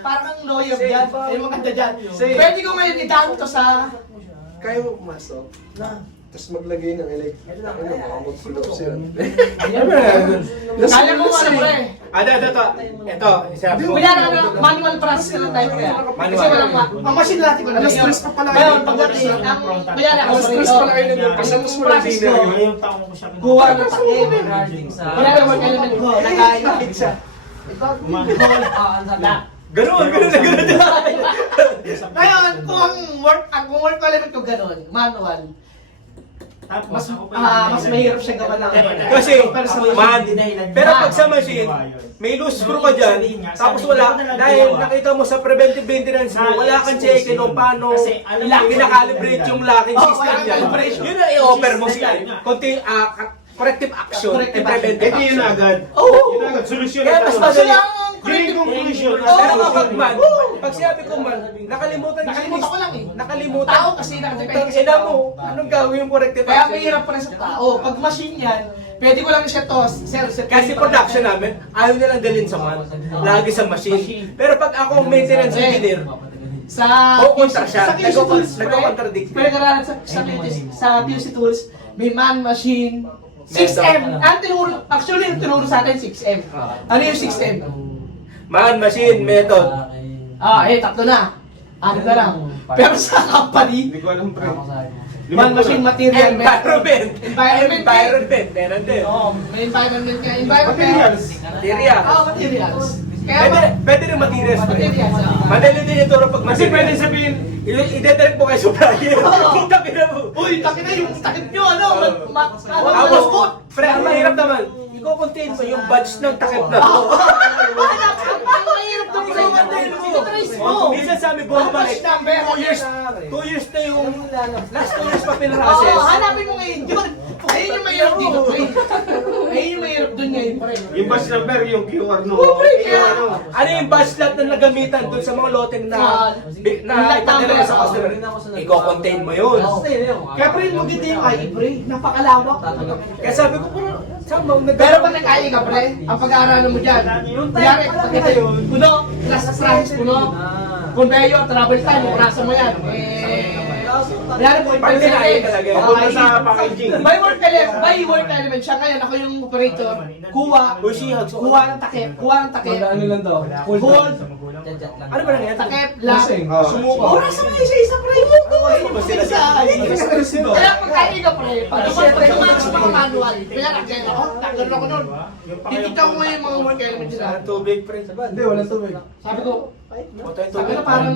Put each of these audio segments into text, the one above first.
parang lawyer dyan. Yung maganda dyan. Pwede ko ngayon i-down to sa... Kaya mo pumasok. Tapos maglagay ng electric. Ano, makamagsulok siya. Kaya mo ano, pre. Ito, isa po. Kuya na manual process na lang tayo kaya. Kasi walang ang machine natin ko lang. Stress pa pala. Ngayon, pagdating, kuya na, ang Stress pala kayo nun. Pasamos mo lang process dinner. ko, Ngayong taong ko siya kuha ng takip. Wala na work element ko, nakain na pizza. Ganun. Ngayon, kung ang work element ko ganun, manual, mas mahirap siya gawa ng Kasi, man, pero pag sa machine, may loose screw ka dyan, tapos wala, dahil nakita mo sa preventive maintenance mo, wala kang checkin kung paano kinakalibrate yung locking system niya. Yun ang i-offer mo sila. Corrective action and preventive action. yun agad. Oo! Yun agad, solusyon. Kaya mas Kasi madali. ang Yun yung conclusion. Pero kapag man, pag sinabi ko man, nakalimutan Nakalimutan ko lang eh. Nakalimutan. Tao kasi nakadepende sa Ina tao. mo, anong gagawin yung corrective Kaya action? mahirap pa rin sa tao. Pag machine yan, pwede ko lang siya to, sir. Kasi production namin, ayaw nilang dalhin sa man. Lagi sa machine. Pero pag ako ang maintenance engineer, sa kontra siya. sa QC Tools, Nagko-contradict. Pero karaan sa QC Tools, may man machine, 6M. Actually, yung tinuro sa atin, 6M. Ano yung 6M? Man, machine, method. Tatlo na. Ano na lang. Pero sa company, Hindi ko alam, pre. man machine material, Environment. Environment. Meron din. May environment ka. Environment. Materials. Material. Materials. Kaya Pwede rin materials. Materials. Madali din ituro pag Kasi material. pwede sabihin, I-dedirect mo kay supplier. Kung takin na mo. uy, takip na yung takip nyo, ano? Tapos, Malungkot. pre, ang mahirap naman, i-contain mo yung badge ng takip na. Ang mahirap doon sa mga trace mo. Minsan sa amin, bumabalik. 2 years na yung last 2 years pa pinaka-assess. Hanapin mo ngayon yun. Ayun yung mahirap dito, pre. Ayun yung mahirap doon ngayon, pre. yung batch number, yung QR no. Oo, pre, kaya Ano yung badge lot na nagamitan dun sa mga loteng na ipadala sa customer? I-contain mo yun. Kaya pre, maganda yung IE, pre. Napakalawak. Kaya sabi ko, parang, saan ba Pero pag nag-IE ka, pre, ang pag-aaralan mo dyan, kunyari, pagkita yun, puno, process puno, conveyor, travel time, oras mo yan. Kunyari, Pag nag-IE talaga. Papunta sa packaging. By work element siya ngayon, ako yung operator, kuha ng takip, Ano lang daw? hold, Ano ba nangyayari? takip, lang, Sumuka. oras mo isa-isa, pre, kaya pag-IE ka, pre, pag dumaan sa mga manual, kaya nag-IE ako, tanggal ako nun, titignan ko yung mga work element nila. Ang tubig, pre. Hindi, walang tubig. Sabi ko, sabi na parang,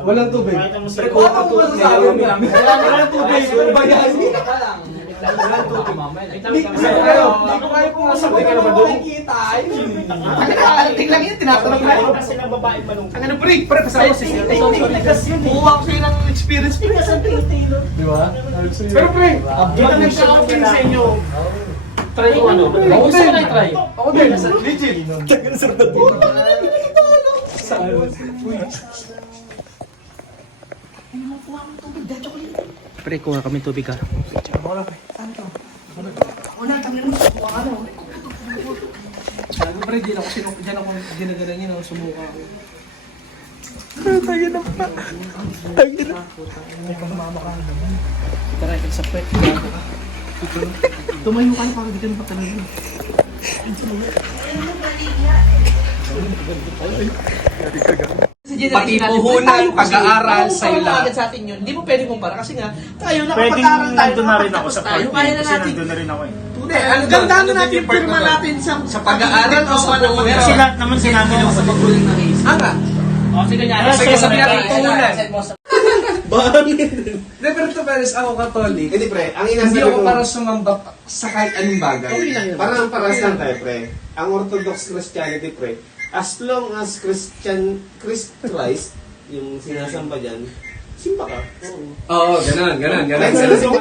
Walang tubig. Pre, kung ang tubig na yun, walang tubig, bayan. Hindi ko kaya pumasok ka naman doon. Tingnan yun, tinatanong lang. Kasi ng babaeng manong. Ang ano, pre, kasama si Kuha ko sa'yo ng experience, pre, kasi Di ba? Pero pre, yun ang nagsa-open sa inyo. Try ko ano. Gusto ko na i-try. Ako din. Legit. Pre, kuha kami tubig ka. Wala, tangin mo, kuha ka na. Sabi ko, pre, di ako ginagalan yun, sumuka ako. Tara, sa pwet. Tumayo ka na para di ka napatalaga. Pati puhunan, pag-aaral, sa'yo lahat. Sa atin yun, hindi mo pwede kumpara kasi nga, tayo Pwedeng nakapag-aaral tayo, nandun na rin ako sa tayo, part kaya na kasi natin. nandun na rin ako eh. Hindi, ang ganda na natin pirma natin Sa pag-aaral o sa puhunan? Kasi lahat naman sinabi ng sa pagkuling na case. Anga. Sige, sabi natin puhunan. Never to Paris, ako Katolik. Hindi pre, ang Hindi inasabi ako ko, para sumamba sa kahit anong bagay. parang paras lang tayo pre. Ang Orthodox Christianity pre, as long as Christ yung sinasamba dyan, simpa ka. Oo, ganun. Kahit sa